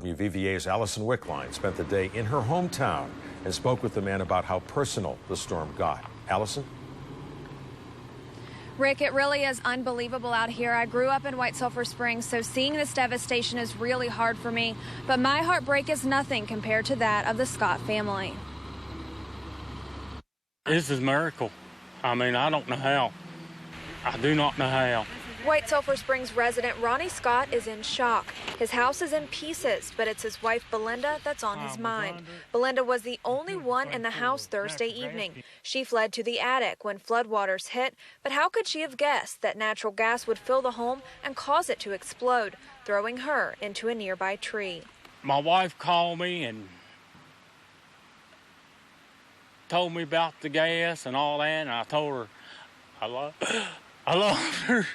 WVVA's Alison Wickline spent the day in her hometown and spoke with the man about how personal the storm got. Alison? Rick, it really is unbelievable out here. I grew up in White Sulphur Springs, so seeing this devastation is really hard for me. But my heartbreak is nothing compared to that of the Scott family. This is a miracle. I mean, I don't know how. I do not know how. White Sulphur Springs resident Ronnie Scott is in shock. His house is in pieces, but it's his wife Belinda that's on his mind. Belinda was the only one in the house Thursday evening. She fled to the attic when floodwaters hit, but how could she have guessed that natural gas would fill the home and cause it to explode, throwing her into a nearby tree? My wife called me and told me about the gas and all that, and I told her I love her.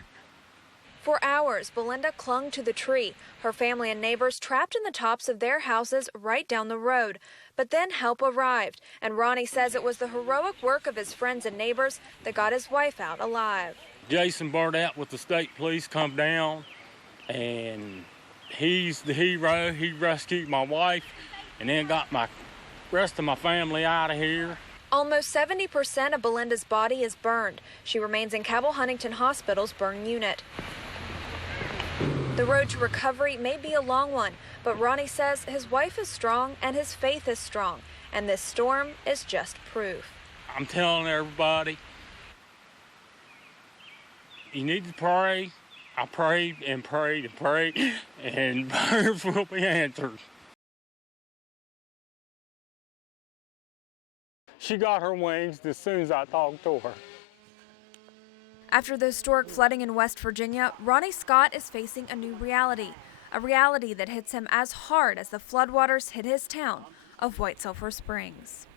For hours, Belinda clung to the tree, her family and neighbors trapped in the tops of their houses right down the road. But then help arrived, and Ronnie says it was the heroic work of his friends and neighbors that got his wife out alive. Jason Burdett with the state police come down, and he's the hero. He rescued my wife and then got my rest of my family out of here. Almost 70% of Belinda's body is burned. She remains in Cabell Huntington Hospital's burn unit. The road to recovery may be a long one, but Ronnie says his wife is strong and his faith is strong, and this storm is just proof. I'm telling everybody, you need to pray. I prayed and prayed and prayed, and prayers will be answered. She got her wings as soon as I talked to her. After the historic flooding in West Virginia, Ronnie Scott is facing a new reality, a reality that hits him as hard as the floodwaters hit his town of White Sulphur Springs.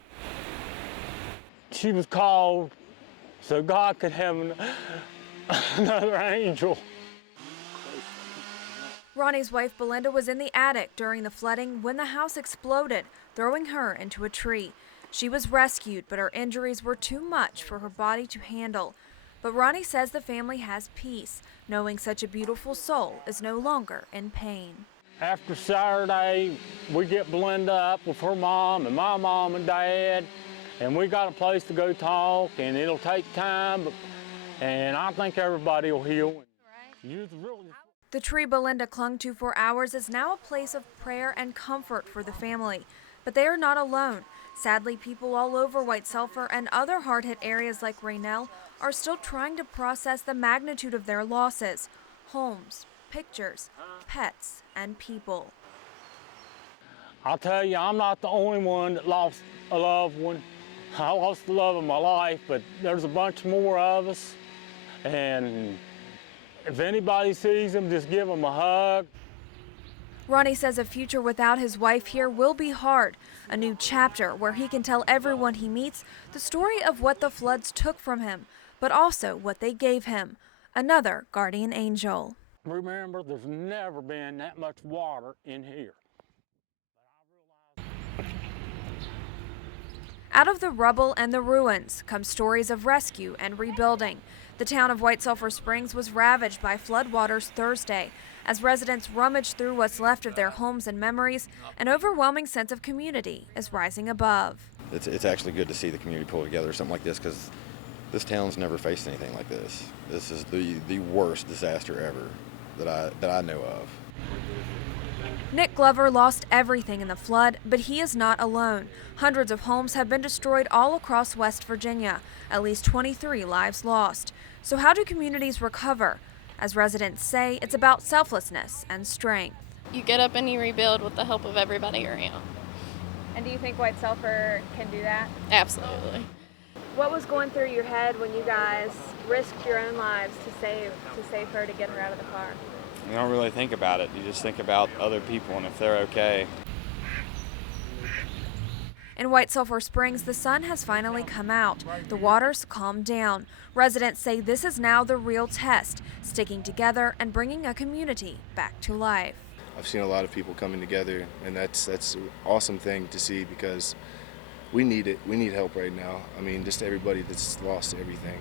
She was called so God could have another angel. Ronnie's wife Belinda was in the attic during the flooding when the house exploded, throwing her into a tree. She was rescued, but her injuries were too much for her body to handle. But Ronnie says the family has peace, knowing such a beautiful soul is no longer in pain. After Saturday, we get Belinda up with her mom and my mom and dad, and we got a place to go talk, and it'll take time, and I think everybody will heal. The tree Belinda clung to for hours is now a place of prayer and comfort for the family. But they are not alone. Sadly, people all over White Sulphur and other hard-hit areas like Raynell are still trying to process the magnitude of their losses. Homes, pictures, pets, and people. I'll tell you, I'm not the only one that lost a loved one. I lost the love of my life, but there's a bunch more of us. And if anybody sees them, just give them a hug. Ronnie says a future without his wife here will be hard. A new chapter where he can tell everyone he meets the story of what the floods took from him, but also what they gave him. Another guardian angel. Remember, there's never been that much water in here. Out of the rubble and the ruins come stories of rescue and rebuilding. The town of White Sulphur Springs was ravaged by floodwaters Thursday. As residents rummage through what's left of their homes and memories, an overwhelming sense of community is rising above. It's actually good to see the community pull together or something like this, because this town's never faced anything like this. This is the worst disaster ever that I know of. Nick Glover lost everything in the flood, but he is not alone. Hundreds of homes have been destroyed all across West Virginia, at least 23 lives lost. So how do communities recover? As residents say, it's about selflessness and strength. You get up and you rebuild with the help of everybody around. And do you think White Sulphur can do that? Absolutely. What was going through your head when you guys risked your own lives to save her, to get her out of the car? You don't really think about it. You just think about other people and if they're okay. In White Sulphur Springs, the sun has finally come out. The waters calmed down. Residents say this is now the real test, sticking together and bringing a community back to life. I've seen a lot of people coming together, and that's an awesome thing to see, because we need it. We need help right now. I mean, just everybody that's lost everything.